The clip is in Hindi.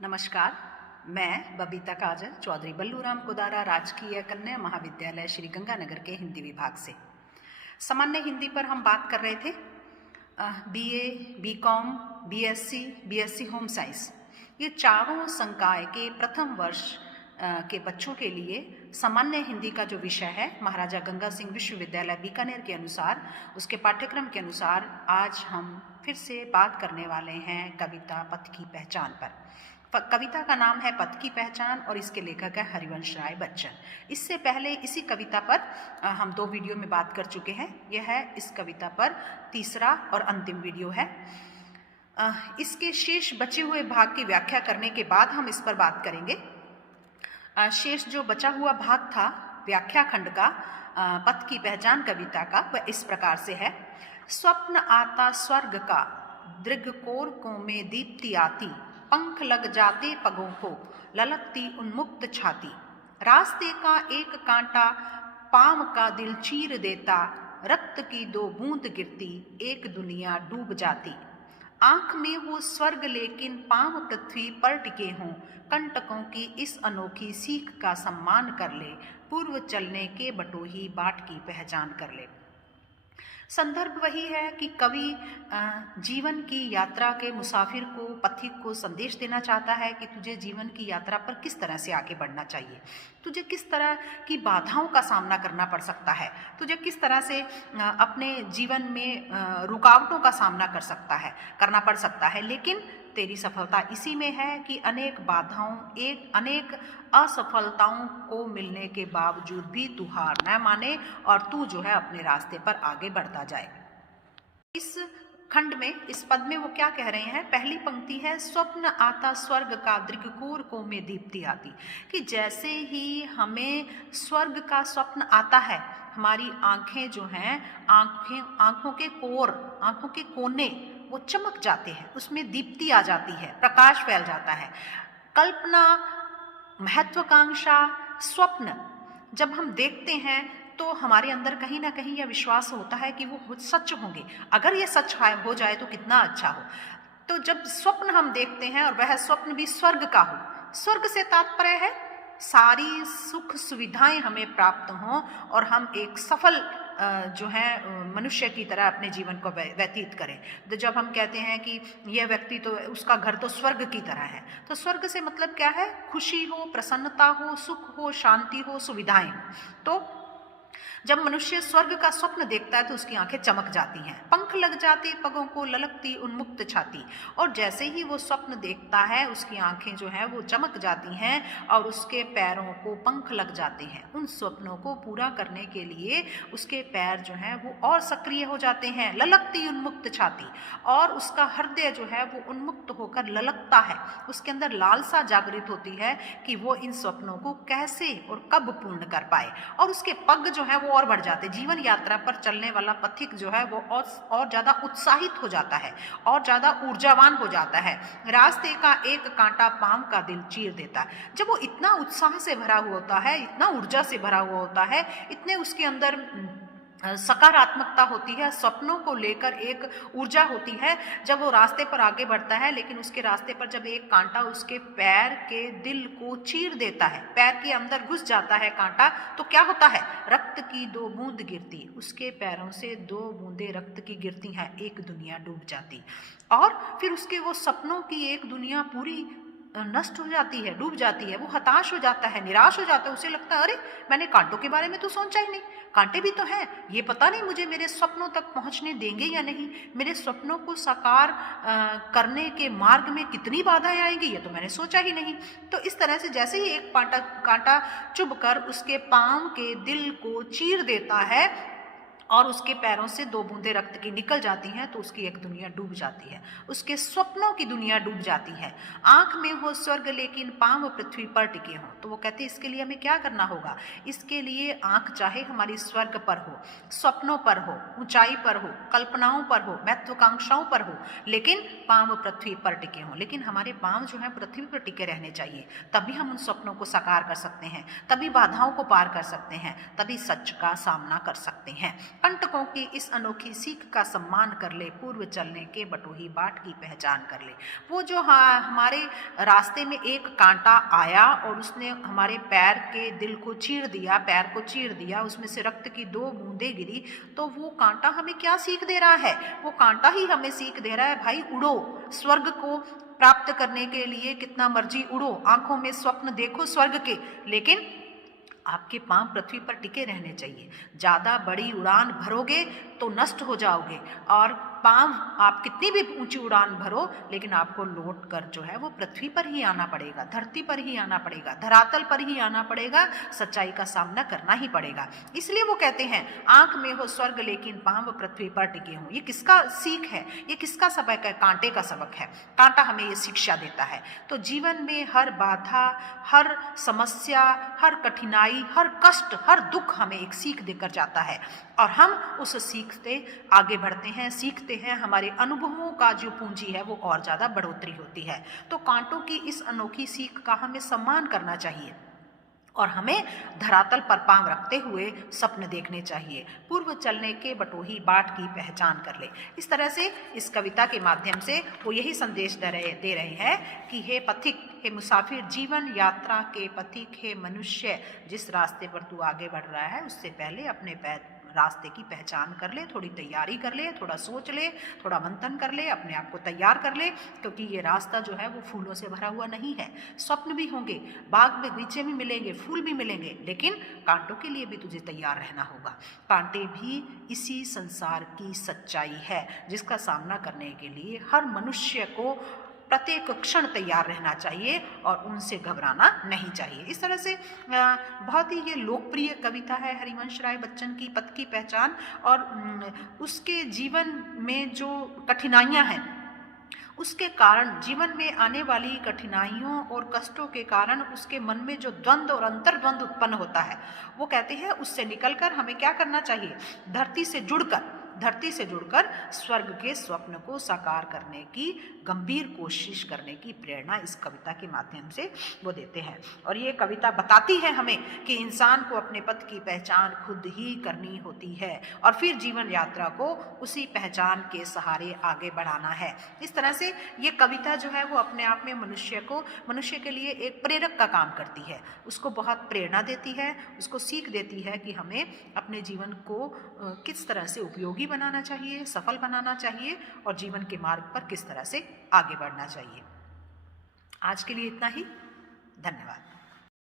नमस्कार, मैं बबीता काजल चौधरी बल्लूराम कुदारा राजकीय कन्या महाविद्यालय श्री गंगानगर के हिंदी विभाग से। सामान्य हिंदी पर हम बात कर रहे थे BA, BCom, BSc, BSc home science, ये चारों संकाय के प्रथम वर्ष के बच्चों के लिए सामान्य हिंदी का जो विषय है महाराजा गंगा सिंह विश्वविद्यालय बीकानेर के अनुसार, उसके पाठ्यक्रम के अनुसार आज हम फिर से बात करने वाले हैं कविता पथ की पहचान पर। कविता का नाम है पथ की पहचान और इसके लेखक है हरिवंश राय बच्चन। इससे पहले इसी कविता पर हम 2 वीडियो में बात कर चुके हैं। यह है इस कविता पर तीसरा और अंतिम वीडियो है। इसके शेष बचे हुए भाग की व्याख्या करने के बाद हम इस पर बात करेंगे। शेष जो बचा हुआ भाग था व्याख्या खंड का पथ की पहचान कविता का, वह इस प्रकार से है। स्वप्न आता स्वर्ग का, दृगकोर को में दीप्ति आती, पंख लग जाते पगों को, ललकती उन्मुक्त छाती। रास्ते का एक कांटा पाम का दिल चीर देता, रक्त की 2 बूंद गिरती, एक दुनिया डूब जाती। आंख में हो स्वर्ग लेकिन पांव पृथ्वी पर टिके हों, कंटकों की इस अनोखी सीख का सम्मान कर ले, पूर्व चलने के बटोही बाट की पहचान कर ले। संदर्भ वही है कि कवि जीवन की यात्रा के मुसाफिर को, पथिक को संदेश देना चाहता है कि तुझे जीवन की यात्रा पर किस तरह से आगे बढ़ना चाहिए, तुझे किस तरह की बाधाओं का सामना करना पड़ सकता है, तुझे किस तरह से अपने जीवन में रुकावटों का सामना करना पड़ सकता है। लेकिन तेरी सफलता इसी में है कि अनेक बाधाओं, अनेक असफलताओं को मिलने के बावजूद भी तू हार न माने और तू जो है अपने रास्ते पर आगे बढ़ता जाए। इस खंड में, इस पद में वो क्या कह रहे हैं? पहली पंक्ति है, स्वप्न आता स्वर्ग का, दृगकोर को में दीप्ति आती, कि जैसे ही हमें स्वर्ग का स्वप्न आता है, हमारी आंखें जो हैं, आंखों के कोने वो चमक जाते हैं, उसमें दीप्ति आ जाती है, प्रकाश फैल जाता है। कल्पना, महत्वाकांक्षा, स्वप्न जब हम देखते हैं तो हमारे अंदर कहीं ना कहीं यह विश्वास होता है कि वो सच होंगे। अगर ये सच हो जाए तो कितना अच्छा हो। तो जब स्वप्न हम देखते हैं और वह स्वप्न भी स्वर्ग का हो, स्वर्ग से तात्पर्य है सारी सुख सुविधाएं हमें प्राप्त हों और हम एक सफल जो है मनुष्य की तरह अपने जीवन को व्यतीत करें। तो जब हम कहते हैं कि यह व्यक्ति तो उसका घर तो स्वर्ग की तरह है, तो स्वर्ग से मतलब क्या है? खुशी हो, प्रसन्नता हो, सुख हो, शांति हो, सुविधाएं हो। तो जब मनुष्य स्वर्ग का स्वप्न देखता है तो उसकी आंखें चमक जाती हैं, पंख लग जाते पगों को, ललकती उन्मुक्त छाती। और जैसे ही वो स्वप्न देखता है उसकी आंखें जो हैं वो चमक जाती हैं और उसके पैरों को पंख लग जाते हैं। उन स्वप्नों को पूरा करने के लिए उसके पैर जो हैं वो और सक्रिय हो जाते हैं। ललकती उन्मुक्त छाती, और उसका हृदय जो है वो उन्मुक्त होकर ललकता है, उसके अंदर लालसा जागृत होती है कि वो इन स्वप्नों को कैसे और कब पूर्ण कर पाए। और उसके पग जो है वो और बढ़ जाते। जीवन यात्रा पर चलने वाला पथिक जो है वो और ज्यादा उत्साहित हो जाता है और ज्यादा ऊर्जावान हो जाता है। रास्ते का एक कांटा पांव का दिल चीर देता है। जब वो इतना उत्साह से भरा हुआ होता है, इतना ऊर्जा से भरा हुआ होता है, इतने उसके अंदर सकारात्मकता होती है, सपनों को लेकर एक ऊर्जा होती है, जब वो रास्ते पर आगे बढ़ता है। लेकिन उसके रास्ते पर जब एक कांटा उसके पैर के दिल को चीर देता है, पैर के अंदर घुस जाता है कांटा, तो क्या होता है? रक्त की 2 बूंद गिरती, उसके पैरों से 2 बूंदें रक्त की गिरती हैं, एक दुनिया डूब जाती। और फिर उसके वो सपनों की एक दुनिया पूरी नष्ट हो जाती है, डूब जाती है। वो हताश हो जाता है, निराश हो जाता है। उसे लगता है अरे मैंने कांटों के बारे में तो सोचा ही नहीं, कांटे भी तो हैं, ये पता नहीं मुझे मेरे स्वप्नों तक पहुंचने देंगे या नहीं, मेरे स्वप्नों को साकार करने के मार्ग में कितनी बाधाएं आएंगी, ये तो मैंने सोचा ही नहीं। तो इस तरह से जैसे ही एक कांटा चुभकर उसके पांव के दिल को चीर देता है और उसके पैरों से 2 बूंदें रक्त की निकल जाती हैं, तो उसकी एक दुनिया डूब जाती है, उसके स्वप्नों की दुनिया डूब जाती है। आंख में हो स्वर्ग लेकिन पांव पृथ्वी पर टिके हों। तो वो कहते हैं इसके लिए हमें क्या करना होगा? इसके लिए आंख चाहे हमारी स्वर्ग पर हो, स्वप्नों पर हो, ऊंचाई पर हो, कल्पनाओं पर हो, महत्वाकांक्षाओं पर हो, लेकिन पांव पृथ्वी पर टिके हों। लेकिन हमारे पांव जो है पृथ्वी पर टिके रहने चाहिए, तभी हम उन स्वप्नों को साकार कर सकते हैं, तभी बाधाओं को पार कर सकते हैं, तभी सच का सामना कर सकते हैं। कंटकों की इस अनोखी सीख का सम्मान कर ले, पूर्व चलने के बटोही बाट की पहचान कर ले। वो जो हमारे रास्ते में एक कांटा आया और उसने हमारे पैर के दिल को चीर दिया, पैर को चीर दिया, उसमें से रक्त की 2 बूंदें गिरी, तो वो कांटा हमें क्या सीख दे रहा है? वो कांटा ही हमें सीख दे रहा है, भाई उड़ो, स्वर्ग को प्राप्त करने के लिए कितना मर्जी उड़ो, आंखों में स्वप्न देखो स्वर्ग के, लेकिन आपके पांव पृथ्वी पर टिके रहने चाहिए। ज़्यादा बड़ी उड़ान भरोगे तो नष्ट हो जाओगे, और पांव आप कितनी भी ऊंची उड़ान भरो, लेकिन आपको लौट कर जो है वो पृथ्वी पर ही आना पड़ेगा, धरती पर ही आना पड़ेगा, धरातल पर ही आना पड़ेगा, सच्चाई का सामना करना ही पड़ेगा। इसलिए वो कहते हैं आंख में हो स्वर्ग लेकिन पांव पृथ्वी पर टिके हों। ये किसका सीख है? ये किसका सबक है? कांटे का सबक है। कांटा हमें ये शिक्षा देता है। तो जीवन में हर बाधा, हर समस्या, हर कठिनाई, हर कष्ट, हर दुख हमें एक सीख देकर जाता है, और हम उस सीख से आगे बढ़ते हैं, सीखते हैं, हमारे अनुभवों का जो पूंजी है वो और ज़्यादा बढ़ोतरी होती है। तो कांटों की इस अनोखी सीख का हमें सम्मान करना चाहिए, और हमें धरातल पर पांव रखते हुए सपने देखने चाहिए, पूर्व चलने के बटोही बाट की पहचान कर ले। इस तरह से इस कविता के माध्यम से वो यही संदेश दे रहे हैं कि हे पथिक, हे मुसाफिर, जीवन यात्रा के पथिक, हे मनुष्य, जिस रास्ते पर तू आगे बढ़ रहा है उससे पहले अपने रास्ते की पहचान कर ले, थोड़ी तैयारी कर ले, थोड़ा सोच ले, थोड़ा मंथन कर ले, अपने आप को तैयार कर ले, क्योंकि ये रास्ता जो है वो फूलों से भरा हुआ नहीं है। स्वप्न भी होंगे, बाग बगीचे भी मिलेंगे, फूल भी मिलेंगे, लेकिन कांटों के लिए भी तुझे तैयार रहना होगा। कांटे भी इसी संसार की सच्चाई है, जिसका सामना करने के लिए हर मनुष्य को प्रत्येक क्षण तैयार रहना चाहिए और उनसे घबराना नहीं चाहिए। इस तरह से बहुत ही ये लोकप्रिय कविता है हरिवंश राय बच्चन की पथ की पहचान, और उसके जीवन में जो कठिनाइयां हैं, उसके कारण, जीवन में आने वाली कठिनाइयों और कष्टों के कारण उसके मन में जो द्वंद्व और अंतर्द्वंद उत्पन्न होता है, वो कहते हैं उससे निकलकर हमें क्या करना चाहिए? धरती से जुड़कर स्वर्ग के स्वप्न को साकार करने की गंभीर कोशिश करने की प्रेरणा इस कविता के माध्यम से वो देते हैं। और ये कविता बताती है हमें कि इंसान को अपने पथ की पहचान खुद ही करनी होती है, और फिर जीवन यात्रा को उसी पहचान के सहारे आगे बढ़ाना है। इस तरह से ये कविता जो है वो अपने आप में मनुष्य के लिए एक प्रेरक का काम करती है, उसको बहुत प्रेरणा देती है, उसको सीख देती है कि हमें अपने जीवन को किस तरह से उपयोगी बनाना चाहिए, सफल बनाना चाहिए, और जीवन के मार्ग पर किस तरह से आगे बढ़ना चाहिए। आज के लिए इतना ही। धन्यवाद।